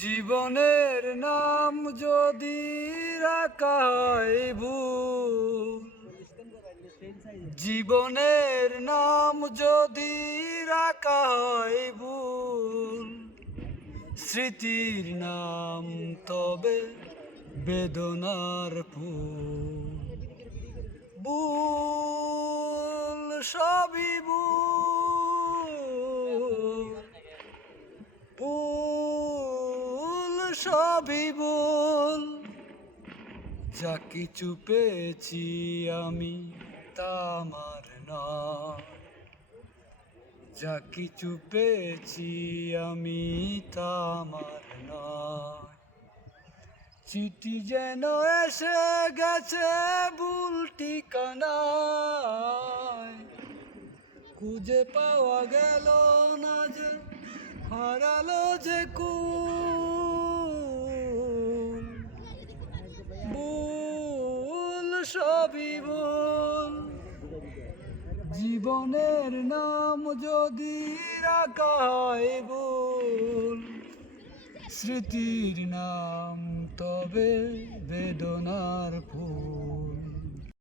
জীবনের নাম যদি রাখা হয় ভুল, জীবনের নাম যদি রাখা হয় ভুল, স্মৃতির নাম তবে বেদনার ফুল। ভুল সবই ভুল, ভুল সবই ভুল। যা কিছু পেয়েছি আমি তা আমার নয়, যা কিছু পেয়েছি আমি তা আমার নয়। চিঠি যেন এসে গেছে ভুল ঠিকানায়, খুঁজে পাওয়া গেল না যে, হারালো যে কুল। ভুল সবই ভুল, জীবনের নাম যদি রাখা হয় ভুল, স্মৃতির নাম তবে বেদনার ফুল।